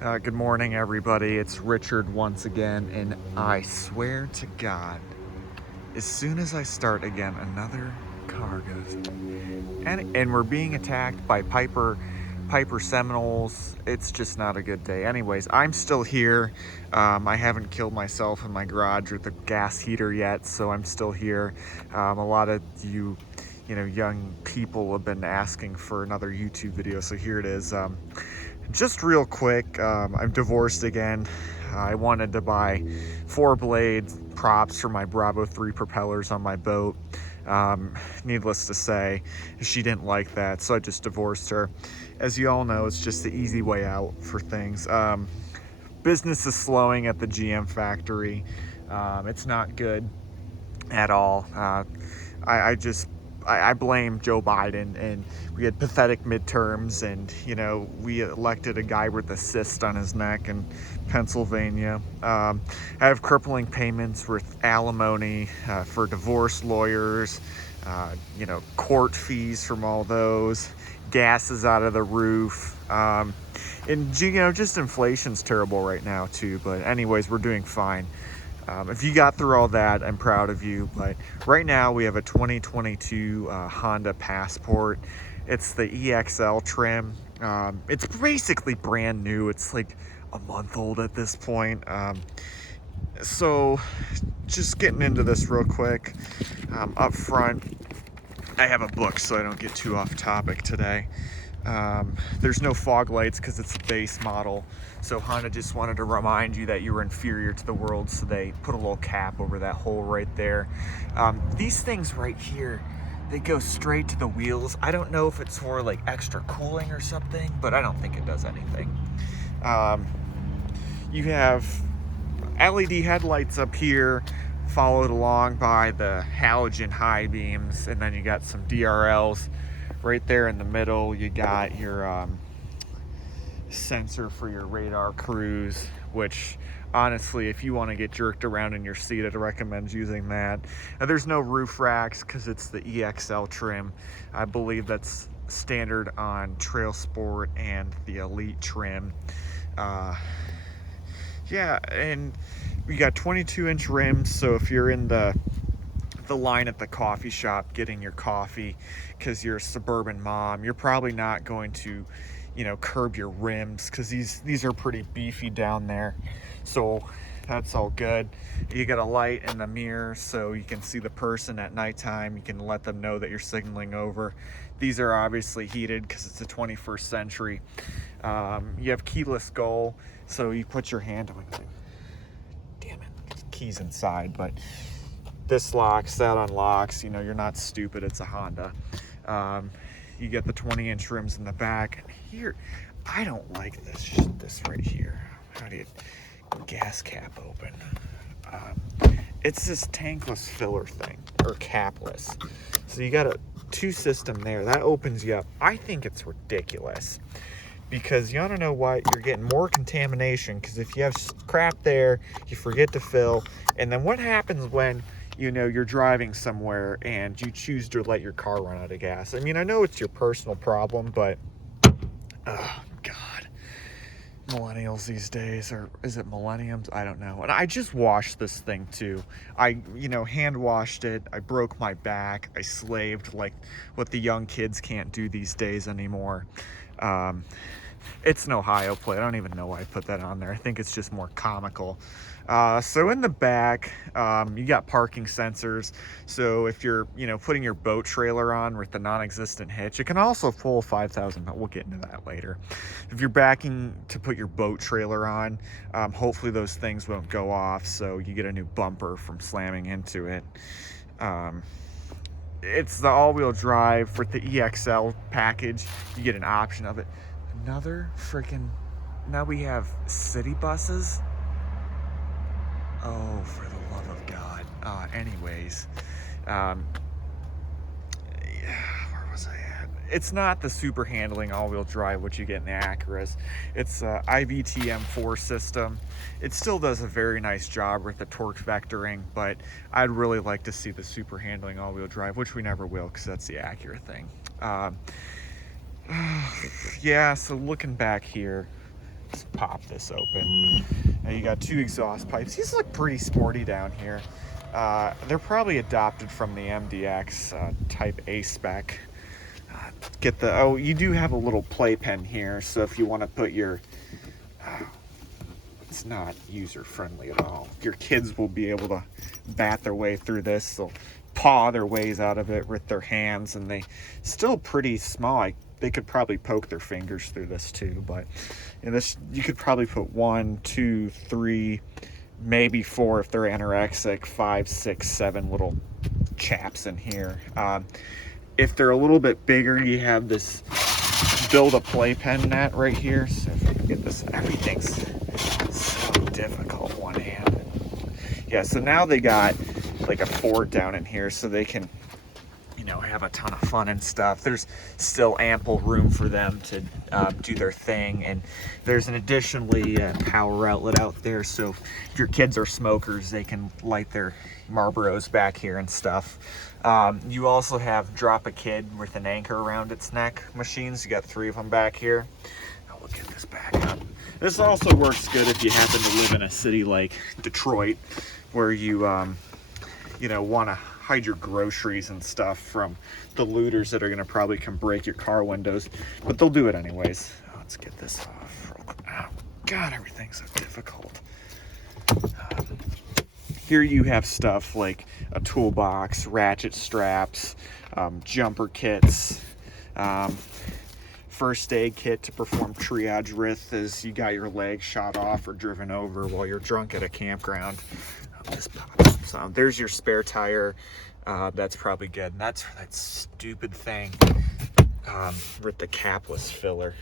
Good morning, everybody. It's Richard once again, and I swear to God, as soon as I start again, another car goes. And we're being attacked by Piper Seminoles. It's just not a good day. Anyways, I'm still here. I haven't killed myself in my garage with the gas heater yet, so I'm still here. A lot of young people have been asking for another YouTube video, so here it is. Just real quick, I'm divorced again. I wanted to buy 4-blade props for my Bravo 3 propellers on my boat. Needless to say, she didn't like that, so I just divorced her. As you all know, it's just the easy way out for things. Business is slowing at the GM factory. It's not good at all. I blame Joe Biden, and we had pathetic midterms, and we elected a guy with a cyst on his neck in Pennsylvania. I have crippling payments with alimony for divorce lawyers, court fees from all those, gas is out of the roof, and just inflation's terrible right now too. But anyways, we're doing fine. If you got through all that, I'm proud of you. But right now we have a 2022 Honda Passport. It's the EXL trim. It's basically brand new. It's like a month old at this point. So just getting into this real quick. Up front, I have a book so I don't get too off topic today. There's no fog lights because it's a base model, so Honda just wanted to remind you that you were inferior to the world, so they put a little cap over that hole right there. These things right here, they go straight to the wheels. I don't know if it's for like extra cooling or something, but I don't think it does anything. You have LED headlights up here, followed along by the halogen high beams, and then you got some DRLs. Right there in the middle, you got your sensor for your radar cruise, which honestly, if you want to get jerked around in your seat, I'd recommend using that. There's no roof racks because it's the EXL trim. I believe that's standard on Trail Sport and the Elite trim. Yeah, and we got 22-inch rims, so if you're in the line at the coffee shop getting your coffee because you're a suburban mom, you're probably not going to curb your rims because these are pretty beefy down there, so that's all good. You got a light in the mirror so you can see the person at nighttime. You can let them know that you're signaling over. These are obviously heated because it's the 21st century. You have keyless go, so you put your hand on it. Damn it, keys inside, but this locks, that unlocks. You're not stupid, it's a Honda. You get the 20-inch rims in the back. And here, I don't like this right here. How do you gas cap open? It's this tankless filler thing, or capless. So you got a 2-system there. That opens you up. I think it's ridiculous, because you want to know why you're getting more contamination, because if you have crap there, you forget to fill, and then what happens when you're driving somewhere and you choose to let your car run out of gas? I mean, I know it's your personal problem, but oh God, millennials these days, or is it millenniums? I don't know. And I just washed this thing too. I hand washed it. I broke my back. I slaved like what the young kids can't do these days anymore. It's an Ohio plate. I don't even know why I put that on there. I think it's just more comical. So in the back, you got parking sensors. So if you're, putting your boat trailer on with the non-existent hitch, it can also pull 5,000, but we'll get into that later. If you're backing to put your boat trailer on, hopefully those things won't go off, so you get a new bumper from slamming into it. It's the all-wheel drive for the EXL package. You get an option of it. Now we have city buses. Oh, for the love of God. Anyways, where was I at? It's not the super handling all-wheel drive, which you get in the Acuras. It's a IVTM4 system. It still does a very nice job with the torque vectoring, but I'd really like to see the super handling all-wheel drive, which we never will because that's the Acura thing. Yeah, so looking back here, Let's pop this open. Now you got 2 exhaust pipes. These look pretty sporty down here. They're probably adopted from the MDX Type A spec. You do have a little playpen here, so if you want to put your, it's not user friendly at all. Your kids will be able to bat their way through this. They'll paw their ways out of it with their hands, and they still pretty small. They could probably poke their fingers through this too, but in this you could probably put 1, 2, 3, maybe 4 if they're anorexic, 5, 6, 7 little chaps in here. If they're a little bit bigger, you have this build a playpen net right here. So if I can get this, everything's so difficult one-handed. Yeah, so now they got like a fort down in here so they can, you know, have a ton of fun and stuff. There's still ample room for them to do their thing, and there's an additionally power outlet out there, so if your kids are smokers, they can light their Marlboros back here and stuff. You also have drop a kid with an anchor around its neck machines. You got 3 of them back here. Oh, we'll get this back up. This also works good if you happen to live in a city like Detroit, where you you know, want to hide your groceries and stuff from the looters that are going to probably come break your car windows, but they'll do it anyways. Let's get this off real quick. Oh God, everything's so difficult. Here you have stuff like a toolbox, ratchet straps, jumper kits, first aid kit to perform triage with as you got your leg shot off or driven over while you're drunk at a campground. This pops. So there's your spare tire. That's probably good. And that's for that stupid thing with the capless filler.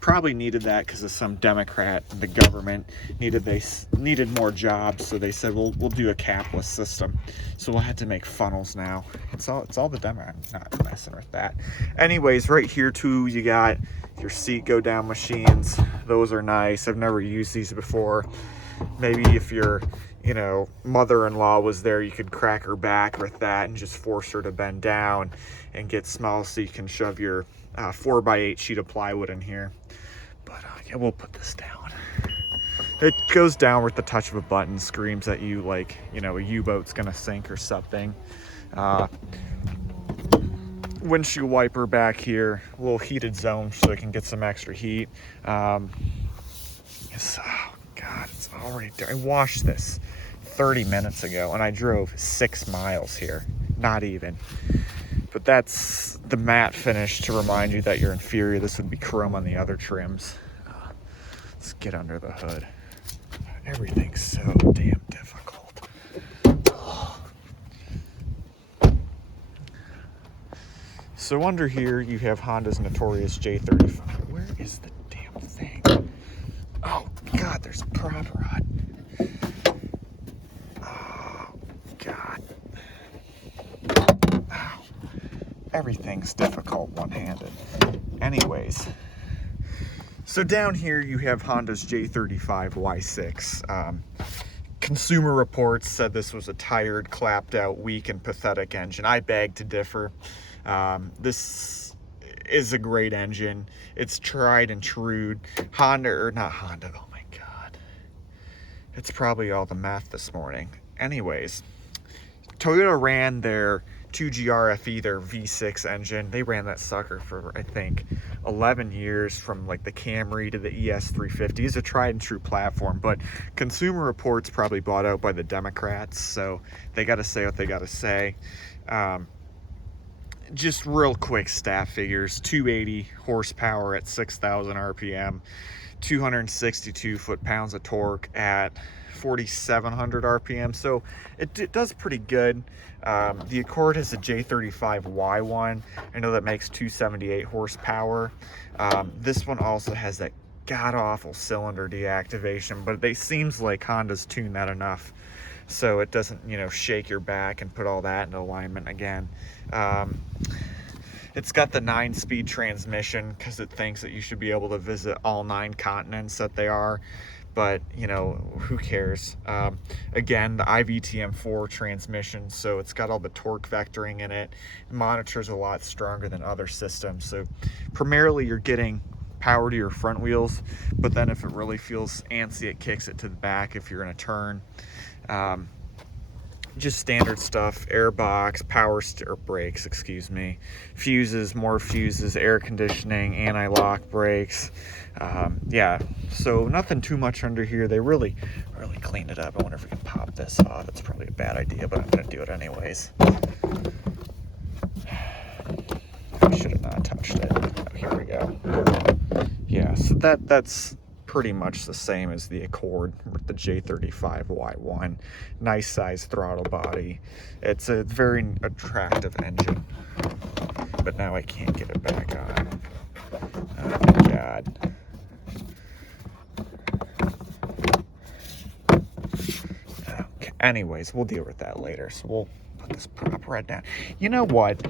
Probably needed that because of some Democrat in the government needed more jobs, so they said we'll do a capless system. So we'll have to make funnels now. It's all the Democrat. I'm not messing with that. Anyways, right here too, you got your seat go down machines. Those are nice. I've never used these before. Maybe if your, you know, mother-in-law was there, you could crack her back with that and just force her to bend down and get small so you can shove your 4x8 sheet of plywood in here. But yeah, we'll put this down. It goes down with the touch of a button, screams at you like, you know, a U-boat's gonna sink or something. Windshield wiper back here, a little heated zone so it can get some extra heat. Yes, oh God, it's already dirty. I washed this 30 minutes ago and I drove 6 miles here, not even. But that's the matte finish to remind you that you're inferior. This would be chrome on the other trims. Let's get under the hood. Everything's so damn difficult. So under here you have Honda's notorious J35. Where is the damn thing? Oh God, there's a prop rod. Oh God. Ow. Everything's difficult one-handed. Anyways, so down here you have Honda's J35 Y6. Consumer Reports said this was a tired, clapped out, weak, and pathetic engine. I beg to differ. This is a great engine. It's tried and true. Honda, or not Honda, oh my God. It's probably all the meth this morning. Anyways, Toyota ran their 2GRFE, their V6 engine. They ran that sucker for, I think, 11 years, from like the Camry to the ES350. It's a tried and true platform, but Consumer Reports probably bought out by the Democrats, so they got to say what they got to say. Just real quick stat figures: 280 horsepower at 6,000 RPM, 262 foot-pounds of torque at 4,700 RPM, so it does pretty good. The Accord has a J35Y1. I know that makes 278 horsepower. This one also has that god-awful cylinder deactivation, but it seems like Honda's tuned that enough so it doesn't, you know, shake your back and put all that in alignment again. It's got the 9-speed transmission because it thinks that you should be able to visit all 9 continents that they are, but you know, who cares? Again, the IVTM4 transmission, so it's got all the torque vectoring in it. It monitors a lot stronger than other systems, so primarily you're getting power to your front wheels, but then if it really feels antsy, it kicks it to the back if you're in a turn. Just standard stuff, air box, or brakes, excuse me, fuses, more fuses, air conditioning, anti-lock brakes. Yeah, so nothing too much under here. They really cleaned it up. I wonder if we can pop this off. It's probably a bad idea, but I'm gonna do it anyways. I should have not touched it. Oh, here we go. Yeah, so that's pretty much the same as the Accord with the J35Y1. Nice size throttle body. It's a very attractive engine, but now I can't get it back on. Oh my God. Okay. Anyways, we'll deal with that later. So we'll put this prop right down. You know what?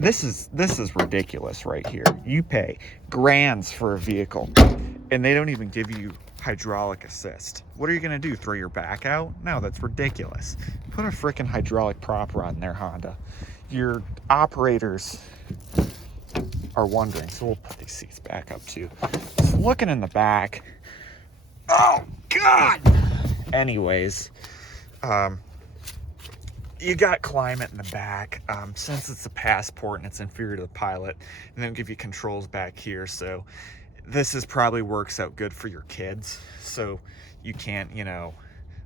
This is ridiculous right here. You pay grands for a vehicle, and they don't even give you hydraulic assist. What are you gonna do? Throw your back out? No, that's ridiculous. Put a freaking hydraulic prop rod in there, Honda. Your operators are wondering. So we'll put these seats back up too. Just looking in the back. Oh God. Anyways, you got climate in the back. Since it's a Passport and it's inferior to the Pilot, and they'll give you controls back here. So this probably works out good for your kids. So you can't,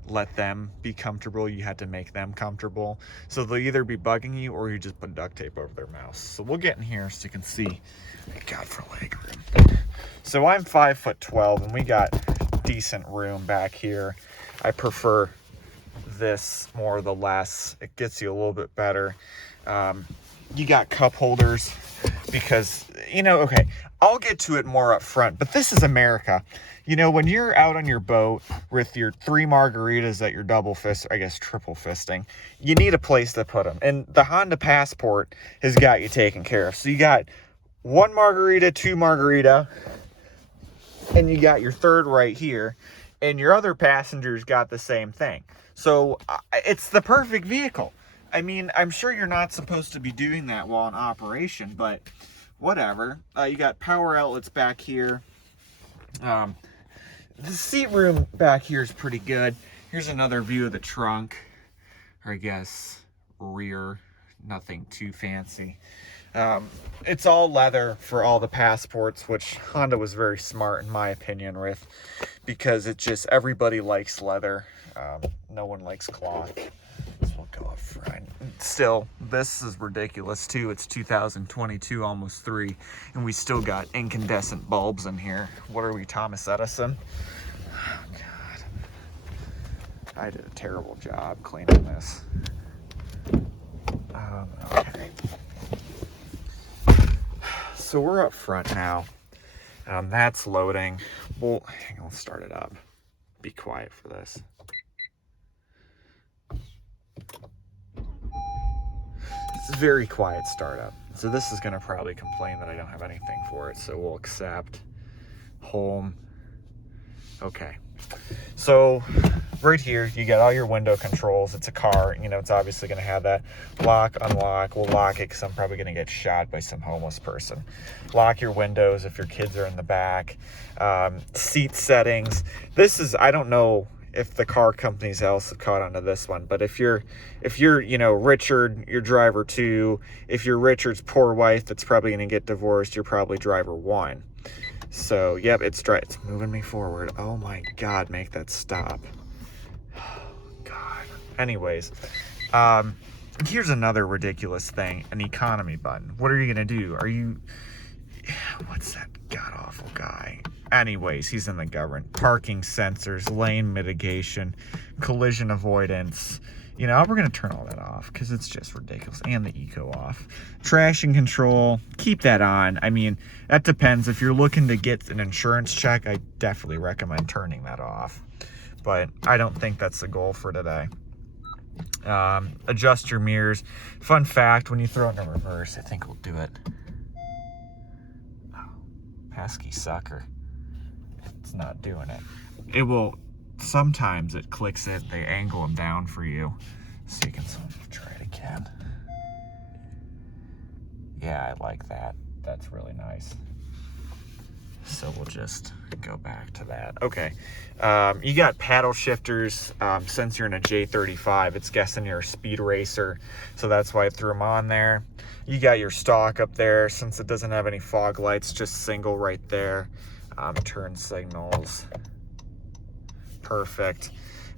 let them be comfortable. You had to make them comfortable. So they'll either be bugging you or you just put duct tape over their mouth. So we'll get in here so you can see. Thank God for leg room. So I'm 5'12", and we got decent room back here. I prefer this more the less. It gets you a little bit better. You got cup holders because, okay, I'll get to it more up front, but this is America. When you're out on your boat with your 3 margaritas that you're double fist, I guess triple fisting, you need a place to put them. And the Honda Passport has got you taken care of. So you got 1 margarita, 2 margarita, and you got your third right here. And your other passengers got the same thing. So it's the perfect vehicle. I mean, I'm sure you're not supposed to be doing that while in operation, but whatever. You got power outlets back here. The seat room back here is pretty good. Here's another view of the trunk, or I guess rear. Nothing too fancy. It's all leather for all the Passports, which Honda was very smart in my opinion with, because everybody likes leather. No one likes cloth. So we'll go up front. Still, this is ridiculous too. It's 2022, almost 3, and we still got incandescent bulbs in here. What are we, Thomas Edison? Oh God, I did a terrible job cleaning this. Okay. So we're up front now. That's loading. Well, hang on, let's start it up. Be quiet for this. It's a very quiet startup. So this is gonna probably complain that I don't have anything for it. So we'll accept. Home. Okay. So right here, you got all your window controls. It's a car, it's obviously going to have that. Lock, unlock. We'll lock it because I'm probably going to get shot by some homeless person. Lock your windows if your kids are in the back. Seat settings. I don't know if the car companies else have caught onto this one, but if you're Richard, you're driver 2. If you're Richard's poor wife that's probably going to get divorced, you're probably driver 1. So, yep, it's moving me forward. Oh my God, make that stop. Oh, God. Anyways, here's another ridiculous thing, an economy button. What are you gonna do? What's that god-awful guy? Anyways, he's in the government. Parking sensors, lane mitigation, collision avoidance. We're going to turn all that off because it's just ridiculous. And the eco off. Traction control, keep that on. I mean, that depends. If you're looking to get an insurance check, I definitely recommend turning that off. But I don't think that's the goal for today. Adjust your mirrors. Fun fact, when you throw it in reverse, I think we'll do it. Oh, pesky sucker. It's not doing it. It will... Sometimes it clicks it, they angle them down for you. So you can try it again. Yeah, I like that. That's really nice. So we'll just go back to that. Okay. You got paddle shifters. Since you're in a J35, it's guessing you're a speed racer. So that's why I threw them on there. You got your stalk up there. Since it doesn't have any fog lights, just single right there. Turn signals. Perfect.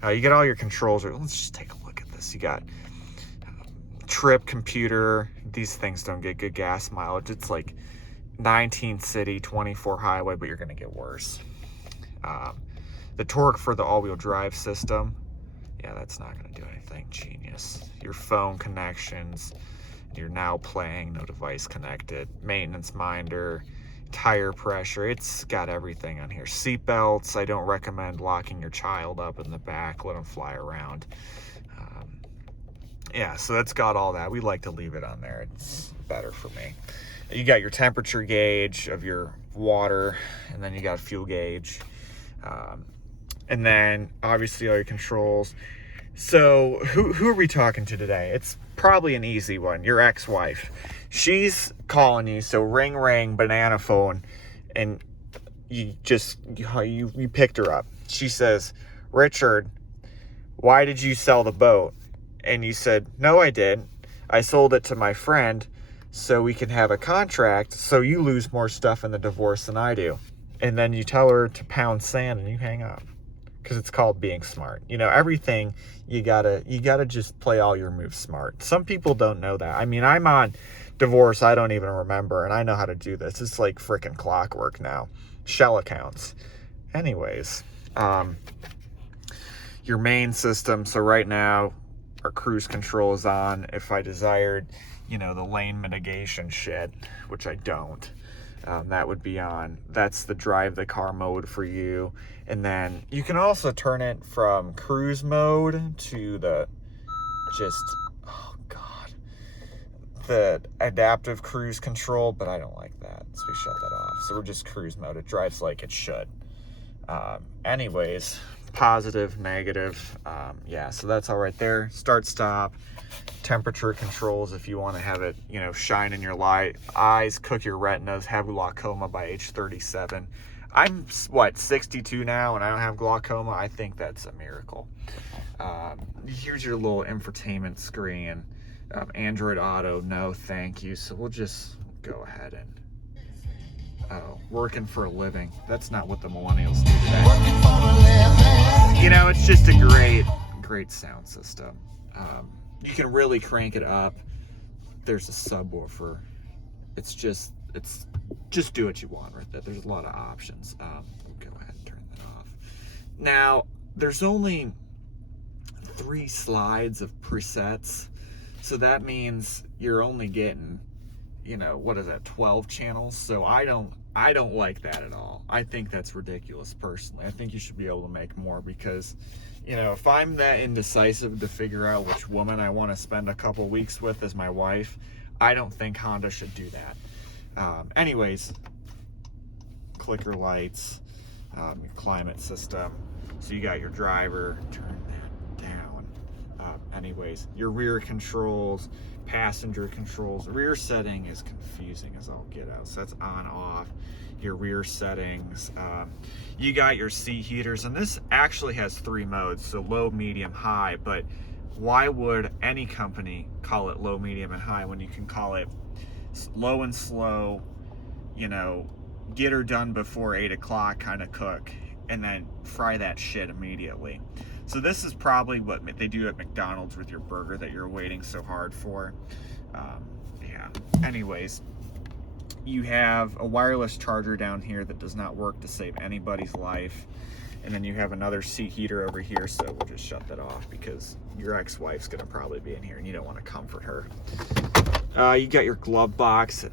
You get all your controls. Let's just take a look at this. You got trip computer. These things don't get good gas mileage. It's like 19 city, 24 highway, but you're going to get worse. The torque for the all-wheel drive system, yeah, that's not going to do anything. Genius. Your phone connections, you're now playing, no device connected. Maintenance minder, tire pressure, it's got everything on here. Seat belts, I don't recommend locking your child up in the back, let them fly around. Yeah, so that's got all that. We like to leave it on there. It's better for me. You got your temperature gauge of your water, and then you got a fuel gauge. And then obviously all your controls. So who are we talking to today? It's probably an easy one, your ex-wife. She's calling you, so ring, ring, banana phone, and you picked her up. She says, Richard, why did you sell the boat? And you said, no, I didn't. I sold it to my friend so we can have a contract so you lose more stuff in the divorce than I do. And then you tell her to pound sand and you hang up. Because it's called being smart. You know, everything, you gotta just play all your moves smart. Some people don't know that. I mean, I'm on divorce, I don't even remember, and I know how to do this. It's like freaking clockwork now. Shell accounts. Anyways, your main system, so right now, our cruise control is on. If I desired, you know, the lane mitigation shit, which I don't, that would be on. That's the drive the car mode for you. And then you can also turn it from cruise mode to the the adaptive cruise control, but I don't like that, so we shut that off. So we're just cruise mode. It drives like it should. Anyways, positive, negative, yeah, so that's all right there. Start, stop, temperature controls if you want to have it, you know, shine in your eyes, cook your retinas, have glaucoma by age 37. I'm 62 now and I don't have glaucoma. I think that's a miracle. Here's your little infotainment screen. Android Auto, no thank you. So we'll just go ahead and working for a living. That's not what the millennials do today. You know, it's just a great sound system. You can really crank it up. There's a subwoofer. It's just do what you want right there. There's a lot of options. We'll go ahead and turn that off. Now, there's only 3 slides of presets. So that means you're only getting, you know, what is that, 12 channels? So I don't like that at all. I think that's ridiculous personally. I think you should be able to make more because, you know, if I'm that indecisive to figure out which woman I want to spend a couple weeks with as my wife, I don't think Honda should do that. Anyways, clicker lights, your climate system. So you got your driver, turn that down. Anyways, your rear controls, passenger controls. Rear setting is confusing as all get out. So that's on, off. Your rear settings. You got your seat heaters, and this actually has 3 modes, so low, medium, high. But why would any company call it low, medium, and high when you can call it low and slow, you know, get her done before 8 o'clock kind of cook, and then fry that shit immediately. So this is probably what they do at McDonald's with your burger that you're waiting so hard for. Yeah, anyways, you have a wireless charger down here that does not work to save anybody's life. And then you have another seat heater over here, so we'll just shut that off because your ex-wife's gonna probably be in here and you don't wanna comfort her. You got your glove box.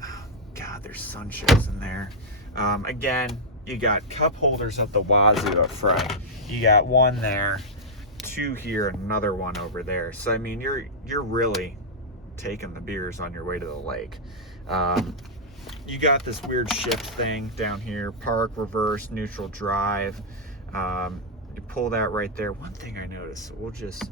God, there's sunshoes in there. Again, you got cup holders at the wazoo up front. You got 1 there, 2 here, another 1 over there. So I mean, you're really taking the beers on your way to the lake. You got this weird shift thing down here, park, reverse, neutral, drive. You pull that right there. One thing I noticed, so we'll just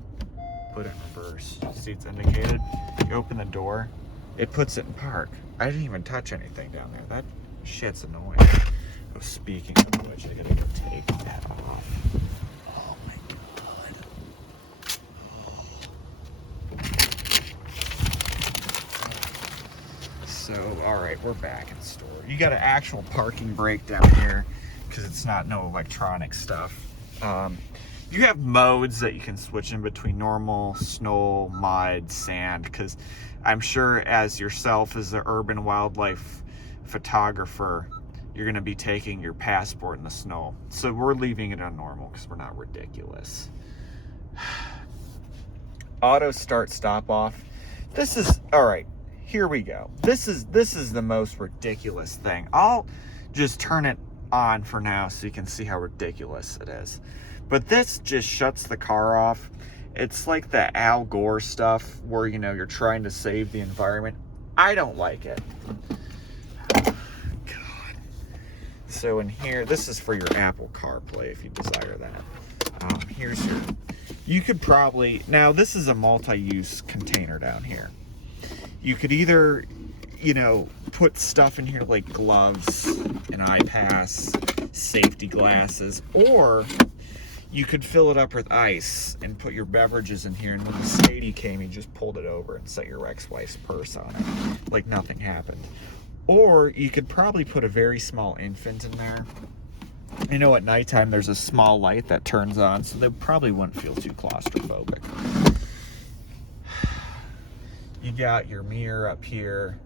put it in reverse. See, it's indicated. You open the door, it puts it in park. I didn't even touch anything down there. That shit's annoying. Oh, speaking of which, I gotta go take that off. Oh my God. So, all right, we're back in the store. You got an actual parking brake down here because it's not no electronic stuff. You have modes that you can switch in between: normal, snow, mud, sand, because I'm sure as yourself as an urban wildlife photographer, you're going to be taking your passport in the snow. So we're leaving it on normal because we're not ridiculous. Auto start stop off. This is, all right, here we go. This is the most ridiculous thing. I'll just turn it on for now so you can see how ridiculous it is. But this just shuts the car off. It's like the Al Gore stuff where, you know, you're trying to save the environment. I don't like it. God. So in here, this is for your Apple CarPlay if you desire that. Here's your, you could probably, now this is a multi-use container down here. You could either, you know, put stuff in here like gloves, an eye pass, safety glasses, or you could fill it up with ice and put your beverages in here, and when the Sadie came, you just pulled it over and set your ex-wife's purse on it, like nothing happened. Or you could probably put a very small infant in there. I know at nighttime there's a small light that turns on, so they probably wouldn't feel too claustrophobic. You got your mirror up here,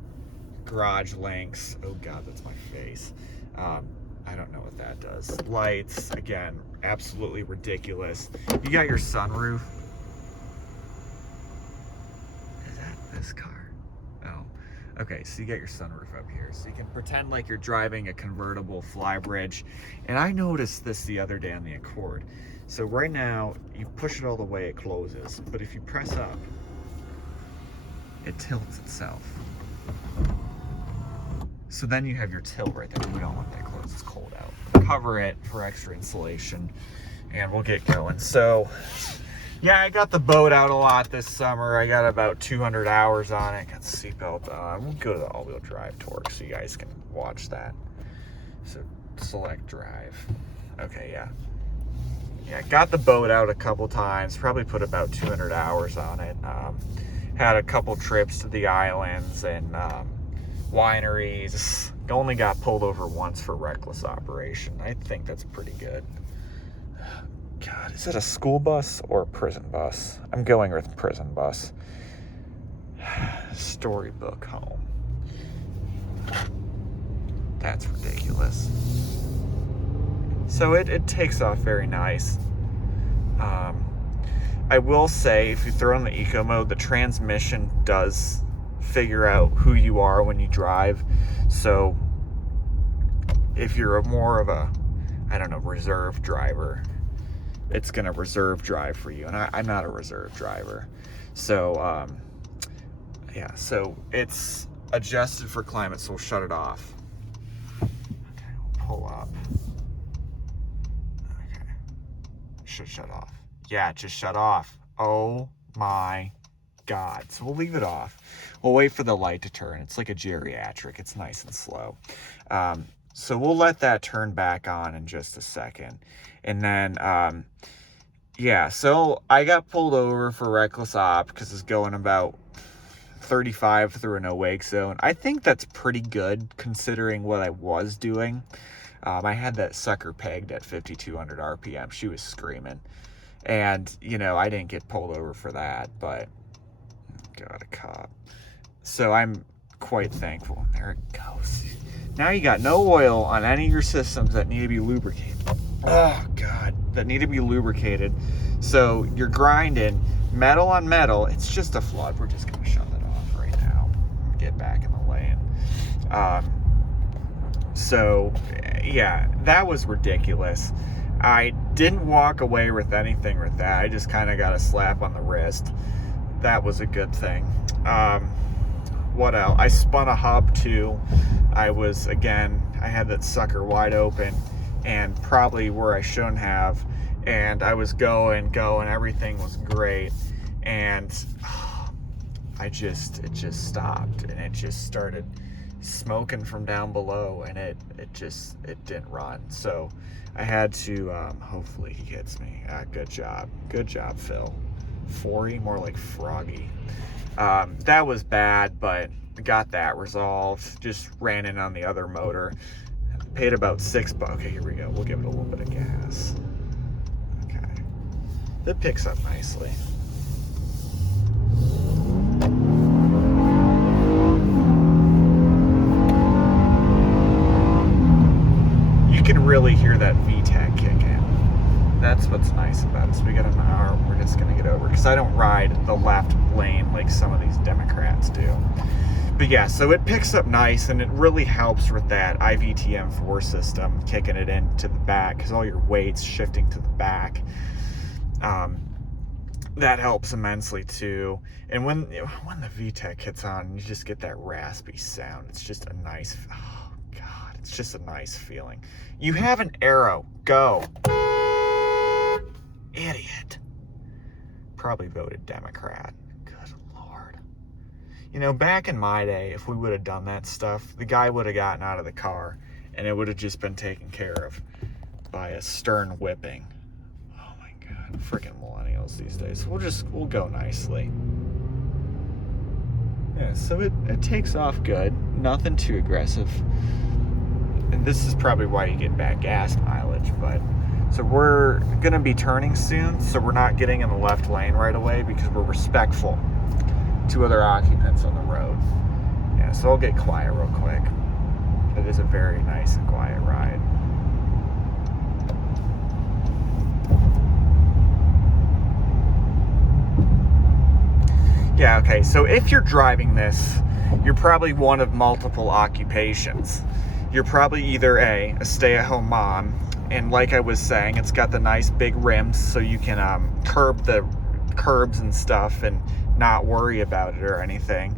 garage links. Oh God, that's my face. I don't know what that does. Lights, again, absolutely ridiculous. You got your sunroof. Is that this car? Oh, okay, so you got your sunroof up here. So you can pretend like you're driving a convertible Flybridge. And I noticed this the other day on the Accord. So right now, you push it all the way, it closes. But if you press up, it tilts itself. So then you have your tilt right there. We don't want that closed, it's cold out. Cover it for extra insulation and we'll get going. So yeah, I got the boat out a lot this summer. I got about 200 hours on it. Got the seatbelt on. We'll go to the all-wheel drive torque so you guys can watch that. So select drive. Okay, yeah. Yeah, got the boat out a couple times. Probably put about 200 hours on it. Had a couple trips to the islands and wineries. Only got pulled over once for reckless operation. I think that's pretty good. God, is it a school bus or a prison bus? I'm going with prison bus. Storybook home. That's ridiculous. So it takes off very nice. I will say, if you throw in the eco mode, the transmission does figure out who you are when you drive. So if you're more of a, I don't know, reserve driver, it's gonna reserve drive for you. And I'm not a reserve driver. So yeah, so it's adjusted for climate, so we'll shut it off. Okay, we'll pull up. Okay, should shut off. Yeah, it just shut off. Oh my God. So we'll leave it off. We'll wait for the light to turn. It's like a geriatric. It's nice and slow. So we'll let that turn back on in just a second. And then, yeah, so I got pulled over for reckless op because it's going about 35 through a no-wake zone. I think that's pretty good considering what I was doing. I had that sucker pegged at 5,200 RPM. She was screaming. And, you know, I didn't get pulled over for that, but God, a cop. So I'm quite thankful. There it goes. Now you got no oil on any of your systems that need to be lubricated. Oh, God, that need to be lubricated. So you're grinding metal on metal. It's just a flood. We're just going to shut it off right now. Get back in the lane. So, yeah, that was ridiculous. I didn't walk away with anything with that. I just kind of got a slap on the wrist. That was a good thing. What else? I spun a hub too. I had that sucker wide open and probably where I shouldn't have. And I was going, everything was great. And it just stopped and it just started smoking from down below, and it didn't run. So I had to, hopefully he hits me. Good job, Phil. 40, more like Froggy. That was bad, but got that resolved. Just ran in on the other motor. Paid about $6. Okay, here we go. We'll give it a little bit of gas. Okay. It picks up nicely. You can really hear that VTEC kick in. That's what's nice about it. So we got an hour. We're just going to get over, because I don't ride the left lane like some of these Democrats do. But yeah, so it picks up nice, and it really helps with that IVTM4 system, kicking it into the back, because all your weight's shifting to the back. That helps immensely too. And when the VTEC hits on, you just get that raspy sound. It's just a nice, oh God, it's just a nice feeling. You have an arrow, go. Idiot. Probably voted Democrat. Good Lord. You know, back in my day, if we would have done that stuff, the guy would have gotten out of the car, and it would have just been taken care of by a stern whipping. Oh my God, freaking millennials these days. We'll go nicely. Yeah, so it takes off good, nothing too aggressive. And this is probably why you get bad gas mileage, but so we're gonna be turning soon, so we're not getting in the left lane right away, because we're respectful to other occupants on the road. Yeah, so I'll get quiet real quick. It is a very nice and quiet ride. Yeah, okay, so if you're driving this, you're probably one of multiple occupations. You're probably either a stay-at-home mom, and like I was saying, it's got the nice big rims so you can curb the curbs and stuff and not worry about it or anything.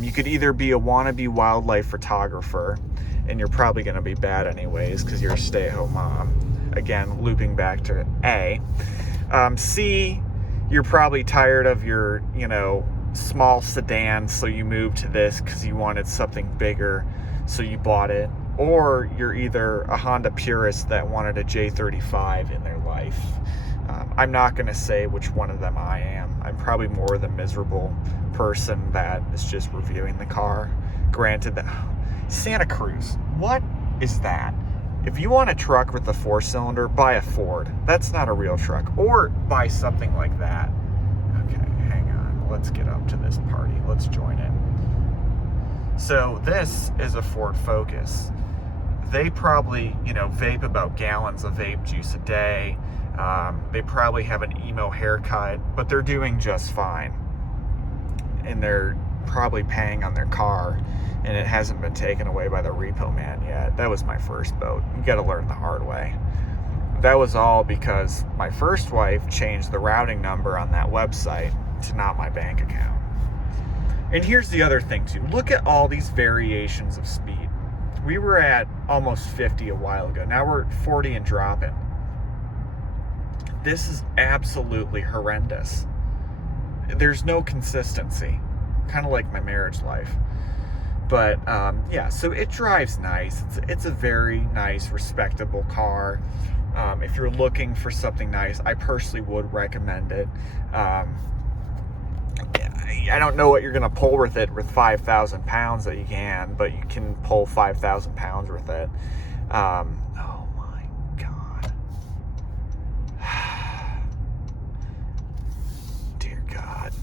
You could either be a wannabe wildlife photographer, and you're probably going to be bad anyways because you're a stay-at-home mom. Again, looping back to A. C, you're probably tired of your, small sedan, so you moved to this because you wanted something bigger, so you bought it. Or you're either a Honda purist that wanted a J35 in their life. I'm not going to say which one of them I am. I'm probably more the miserable person that is just reviewing the car. Granted that Santa Cruz, what is that? If you want a truck with a 4-cylinder, buy a Ford. That's not a real truck. Or buy something like that. Okay, hang on. Let's get up to this party. Let's join it. So this is a Ford Focus. They probably, vape about gallons of vape juice a day. They probably have an emo haircut, but they're doing just fine. And they're probably paying on their car, and it hasn't been taken away by the repo man yet. That was my first boat. You got to learn the hard way. That was all because my first wife changed the routing number on that website to not my bank account. And here's the other thing too. Look at all these variations of speed. We were at almost 50 a while ago. Now we're at 40 and dropping. This is absolutely horrendous. There's no consistency. Kind of like my marriage life. But yeah, so it drives nice. It's a very nice, respectable car. If you're looking for something nice, I personally would recommend it. I don't know what you're going to pull with it with 5,000 pounds that you can, but you can pull 5,000 pounds with it. Oh my God. Dear God.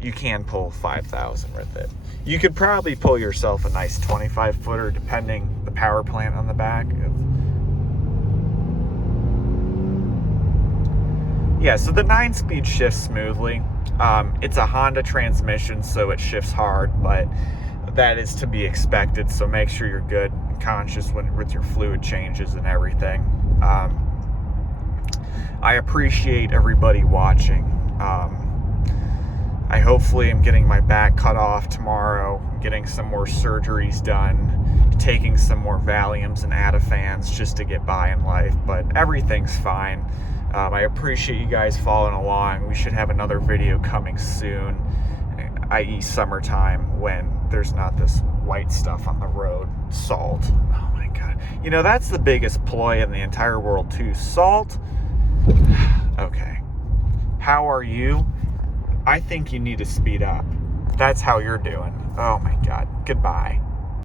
You can pull 5,000 with it. You could probably pull yourself a nice 25-footer, depending the power plant on the back. Yeah, so the 9-speed shifts smoothly. It's a Honda transmission, so it shifts hard, but that is to be expected. So make sure you're good and conscious with your fluid changes and everything. I appreciate everybody watching. I hopefully am getting my back cut off tomorrow, getting some more surgeries done, taking some more Valiums and Atafans just to get by in life, but everything's fine. I appreciate you guys following along. We should have another video coming soon, i.e. summertime, when there's not this white stuff on the road. Salt. Oh my God. You know, that's the biggest ploy in the entire world too. Salt. Okay. How are you? I think you need to speed up. That's how you're doing. Oh my God. Goodbye.